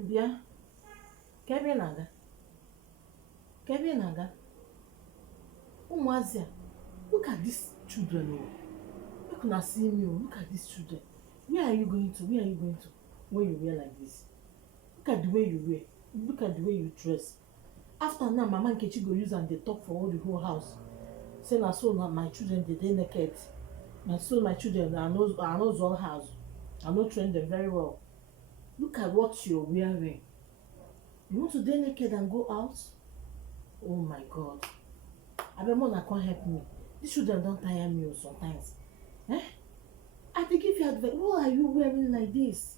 Bia, Kevin Naga, Kevin Naga, Umwazia, look at these children. Oh. You can see me. Oh. Look at these children. Where are you going to? Where are you going to? When you wear like this? Look at the way you wear. Look at the way you dress. After now, Mama Nkechi go use and they talk for all the whole house. Say na so now my children they naked. My children are not all house. I not train them very well. Look at what you're wearing. You want to dey naked and go out? Oh my God. Abemona can't help me. These children don't tire me sometimes. Eh? I dey give you advice. What are you wearing like this?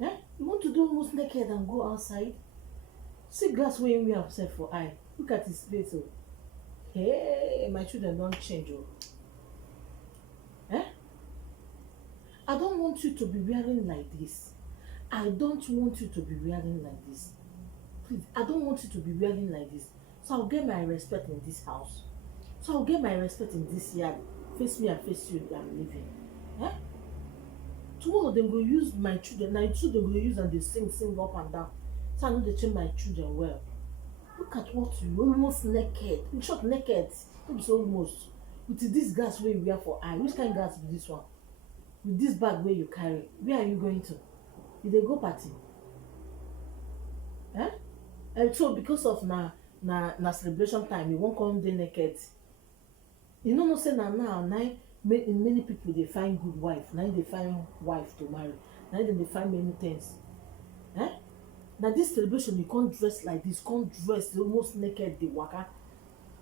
Eh? You want to do almost naked and go outside? See glass wey we have set for eye. Look at his face. Oh. Hey, my children don't change. Oh. Eh? I don't want you to be wearing like this. I don't want you to be wearing like this. Please, I don't want you to be wearing like this. So I'll get my respect in this house. So I'll get my respect in this yard. Face me and face you, I'm leaving. Eh? Tomorrow they go use my children. Now you children go use and they sing up and down. So I know they train my children well. Look at what you almost naked. In short, naked. It's almost. With this gas where you wear for eye. Which kind of gas is this one? With this bag where you carry. Where are you going to? Did they go party? Eh? And so because of na celebration time, you won't come there naked. You know say now many people they find good wife. Now they find wife to marry. Now they find many things. Eh? Now this celebration you can't dress like this, can't dress almost naked they waka.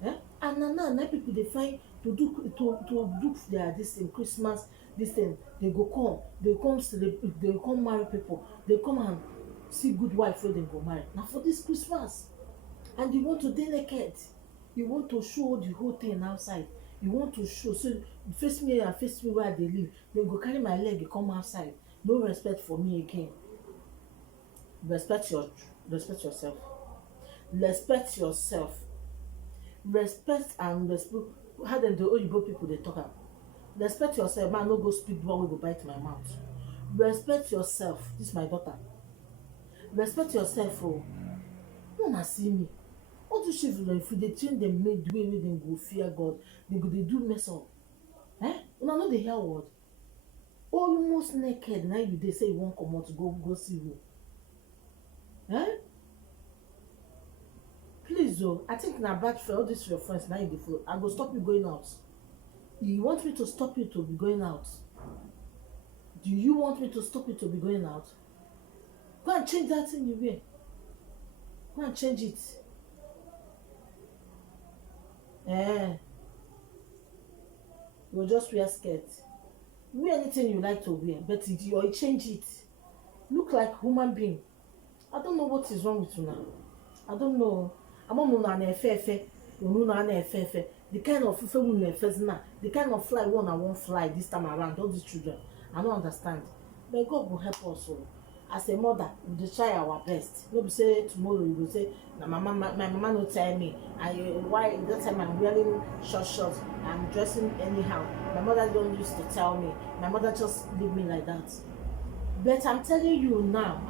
Eh? And now people they find to do their this thing, Christmas, this thing, they come celebrate, they come marry people, they come and see good wife where they go marry. Now for this Christmas. And you want to dey naked. You want to show the whole thing outside. You want to show. So face me and face me where they live. They go carry my leg, come outside. No respect for me again. Respect yourself. Respect yourself. Respect and respect. How them the Oyibo people they talk about. Respect yourself. Man, no go speak one way go bite my mouth. Respect yourself. This is my daughter. Respect yourself. Oh, you wanna see me? All these children, if they train them make the way they go fear God, they do mess up. Eh? Una know the hear word. Almost naked. Now you they say you won't come out to go see you. Eh? Please though, I think na bad for all this your friends now in the floor. I go stop you going out. You want me to stop you to be going out? Do you want me to stop you to be going out? Go and change that thing you wear. Go and change it. Eh? You just wear skirt. Wear anything you like to wear, but you change it. Look like human being. I don't know what is wrong with you now. I don't know. I'm on an FFA. The kind of the kind of fly one I won't fly this time around. All these children, I don't understand. But God will help us all. As a mother, we try our best. Nobody say tomorrow you will say, my mama no tell me. Why that time I'm wearing short, I'm dressing anyhow. My mother don't used to tell me. My mother just leave me like that. But I'm telling you now,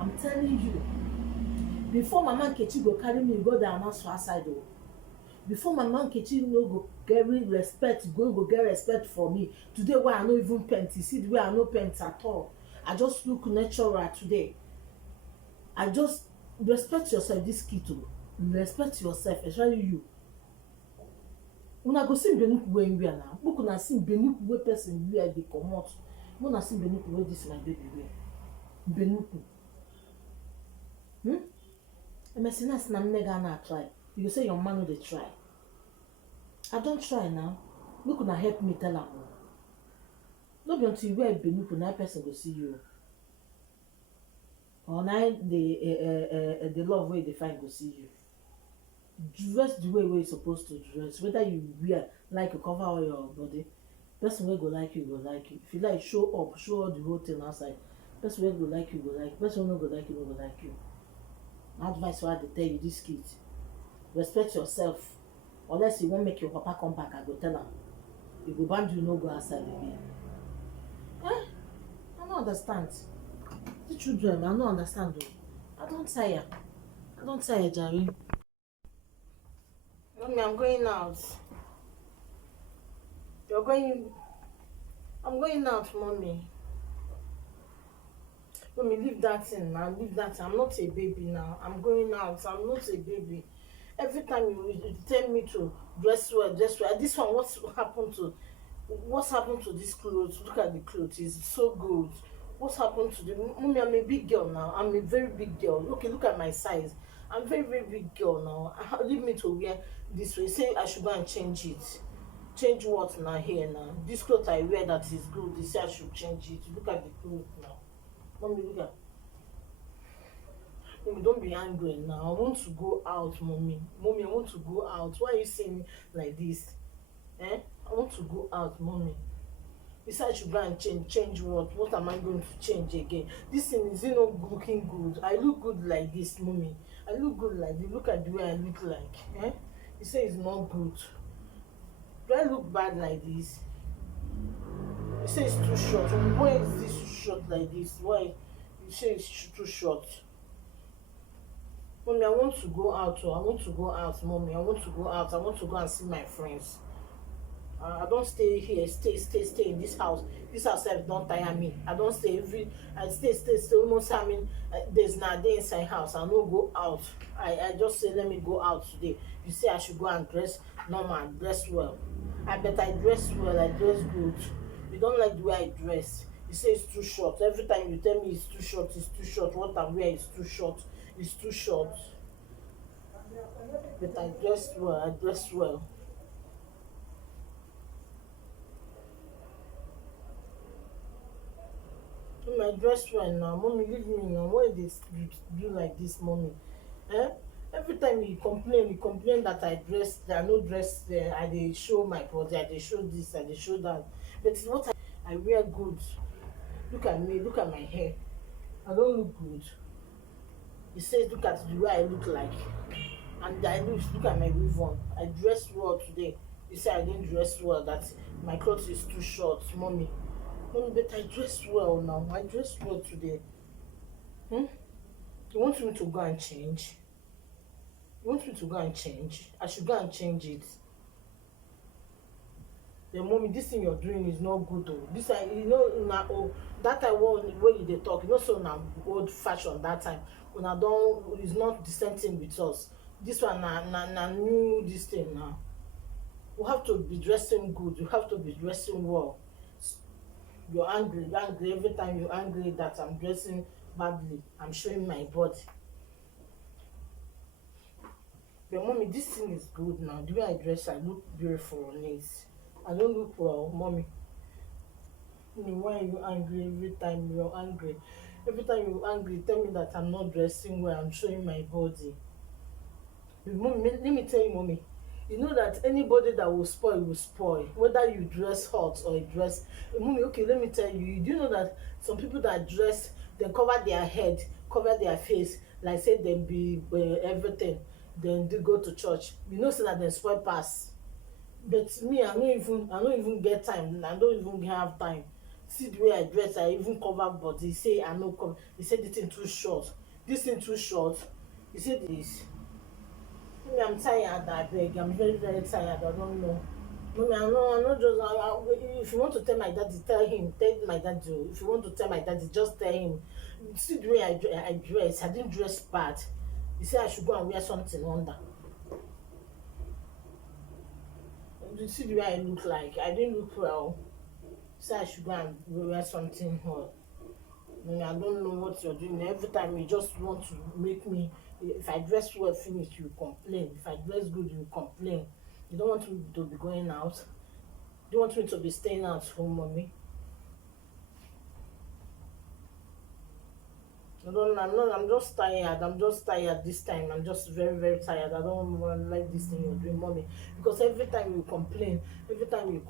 before Mama Nkechi go carry me go there and ask for outside though. Before Mama Nkechi no go get respect, go get respect for me. Today why I no even paint, you see the way I no paint at all. I just look natural today. I just respect yourself, this key too. Respect yourself, especially you. Una go see Benuku where you wear now. Book una see Benuku where person wear they come out. Una see Benuku where this my baby wear. Benuku. Messinas na nega na try. You say your man no dey try. I don't try now. Look una help me tell am. No be until you wear Benuku na person go see you. Or na the love way they find go see you. Dress the way you're supposed to dress. Whether you wear like you cover all your body, person wey go like you go like you. If you like show up, show all the whole thing outside. Person wey go like you go like. Person wey no go like you no go like you. Advice what they tell you this kid. Respect yourself. Unless you won't make your papa come back, I go tell him. You go band you no go outside again. Eh? I don't understand. The children, I don't understand though. don't tire. I don't tire, Jerry. Mommy, I'm going out. You're going. I'm going out, mommy. Mommy, leave that thing now. Leave that. I'm not a baby now. I'm going out. I'm not a baby. Every time you tell me to dress well, dress well. This one, what's happened to this clothes? Look at the clothes. It's so good. What's happened to the mommy? I'm a big girl now. I'm a very big girl. Okay, look at my size. I'm very, very big girl now. Leave me to wear this way. Say I should go and change it. Change what now here now? This clothes I wear that is good. They say I should change it. Look at the clothes now. Mommy, look at. Mommy, don't be angry now. I want to go out, mommy. Mommy, I want to go out. Why are you saying me like this? Eh? I want to go out, mommy. Besides, you go and change what? What am I going to change again? This thing is not looking good. I look good like this, mommy. I look good like this. Look at the way I look like. Eh? You say it's not good. Do I look bad like this? You say it's too short. Why is this short like this? Why? You say it's too short. Mommy, I want to go out. Oh, I want to go out, mommy. I want to go out. I want to go and see my friends. I don't stay here. Stay in this house. This house don't tire me. I don't stay I stay. Almost, I mean, there's not day inside house. I don't go out. I just say, let me go out today. You say I should go and dress normal, dress well. I bet I dress well. I dress good. You don't like the way I dress. You say it's too short. Every time you tell me it's too short, it's too short. What I wear is too short. It's too short. But I dress well. I dress well. I dress well now. Mommy, leave me now. Why you do like this, mommy? Eh? Every time you complain that I dress, that I no dress, I dey show my body, I dey show this, I dey show that. But it's what I wear good. Look at me, look at my hair. I don't look good. He says, look at the way I look like. And I look at my weave on. I dress well today. You say I didn't dress well, that my clothes is too short, mommy. Mommy, but I dress well now. I dress well today. Hmm? You want me to go and change? You want me to go and change? I should go and change it. Then, mommy, this thing you're doing is not good though. This now, oh, that time when you talk, so now old fashion that time. When I don't, it's not the same thing with us. This one na new this thing now. You have to be dressing good. You have to be dressing well. You're angry every time you're angry that I'm dressing badly. I'm showing my body. But mommy, this thing is good now. The way I dress, I look beautiful on it. I don't look well, mommy. Why are you angry every time you're angry? Every time you're angry, tell me that I'm not dressing well. I'm showing my body. But mommy, let me tell you, mommy. You know that anybody that will spoil, whether you dress hot or you dress. Mommy, okay, let me tell you. Do you know that some people that dress, they cover their head, cover their face, like say they be everything, then they go to church. You know, so that they spoil pass. But me, I don't even get time. I don't even have time. See the way I dress, I even cover body. Say I no cover. He said this thing too short. This thing too short. He said this. Mommy, I'm tired, I beg. I'm very, very tired. I don't know. Mommy, I know just. If you want to tell my daddy, tell him. Tell my daddy. If you want to tell my daddy, just tell him. See the way I dress. I didn't dress bad. He said I should go and wear something under. You see the way I look like. I didn't look well. He said I should go and wear something hot. Mommy, I don't know what you're doing. Every time you just want to make me. If I dress well finished, you complain. If I dress good, you complain. You don't want me to be going out. You don't want me to be staying at home, mommy. I'm just tired. I'm just tired this time. I'm just very, very tired. I don't want to like this thing you're doing, mommy. Because every time you complain, every time you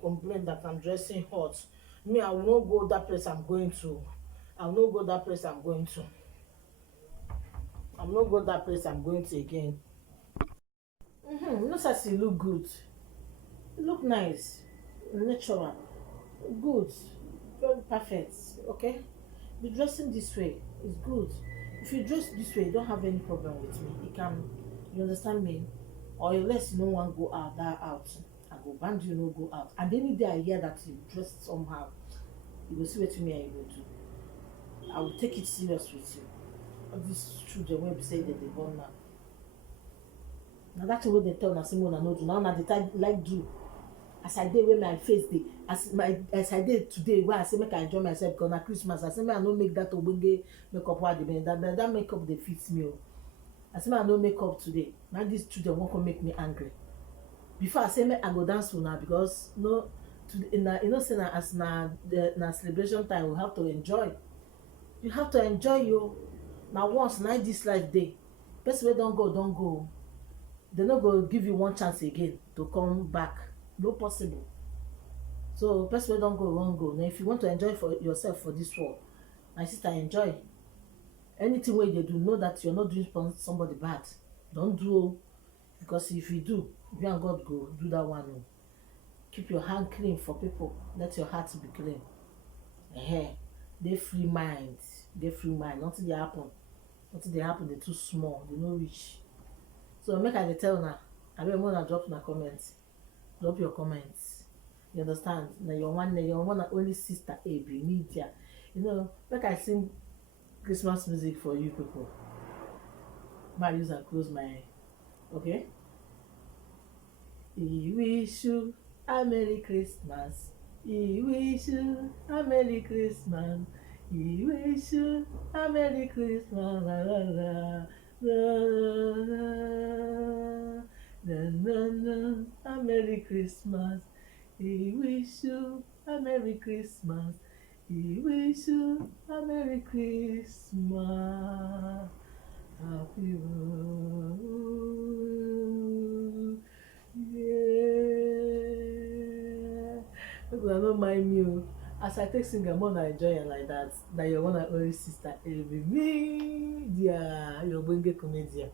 complain that I'm dressing hot. Me, I will not go that place I'm going to. I will not go that place I'm going to. I'm not go that place I'm going to again. Not as you look good. You look nice. Natural. Good. Very perfect. Okay? be dressing this way. It's good. If you dress this way, you don't have any problem with me. You can, you understand me? Or unless you no want go out, that out. I go band you no go out. And any day I hear that you dressed somehow, you go see what me and you go do. I will take it serious with you. All these children will be saying that they born now. Now that's what they tell na Simon and no do. Now they type like do. As I did when my face day, as I did today, where I say make I enjoy myself because na Christmas. I say me I no make that ogbonge makeup what the that makeup they fits me. I say me I no make up today. Now these children won't come make me angry. Before I say me I go dance for now because no, today na you know say na as na the na celebration time we have to enjoy. You have to enjoy you. Now once na this life day, person wey don go. They no go give you one chance again to come back. No possible. So person wey don go won't go. Now if you want to enjoy for yourself for this world, my sister, enjoy. Anything wey they do, know that you're not doing somebody bad. Don't do o, because if you do, you and God go do that one o. Keep your hand clean for people. Let your heart be clean. Dey free mind. Dey free mind. Nothing dey happen. Nothing dey happen. They too small. They no reach. So make I dey tell now. I bet more drop na comments. Drop your comments. You understand? Now your one and only sister AB Media. You know, make I sing Christmas music for you people. My use and close my eye. Okay? We wish you a Merry Christmas. We wish you a Merry Christmas. We wish you a Merry Christmas. La la la. La, la, la, la, a Merry Christmas. We wish you a Merry Christmas. We wish you a Merry Christmas. Happy yeah. People don't mind me. As I take sing, I'm gonna enjoy it like that. That your one and only sister, every me, dear, your benge comedian.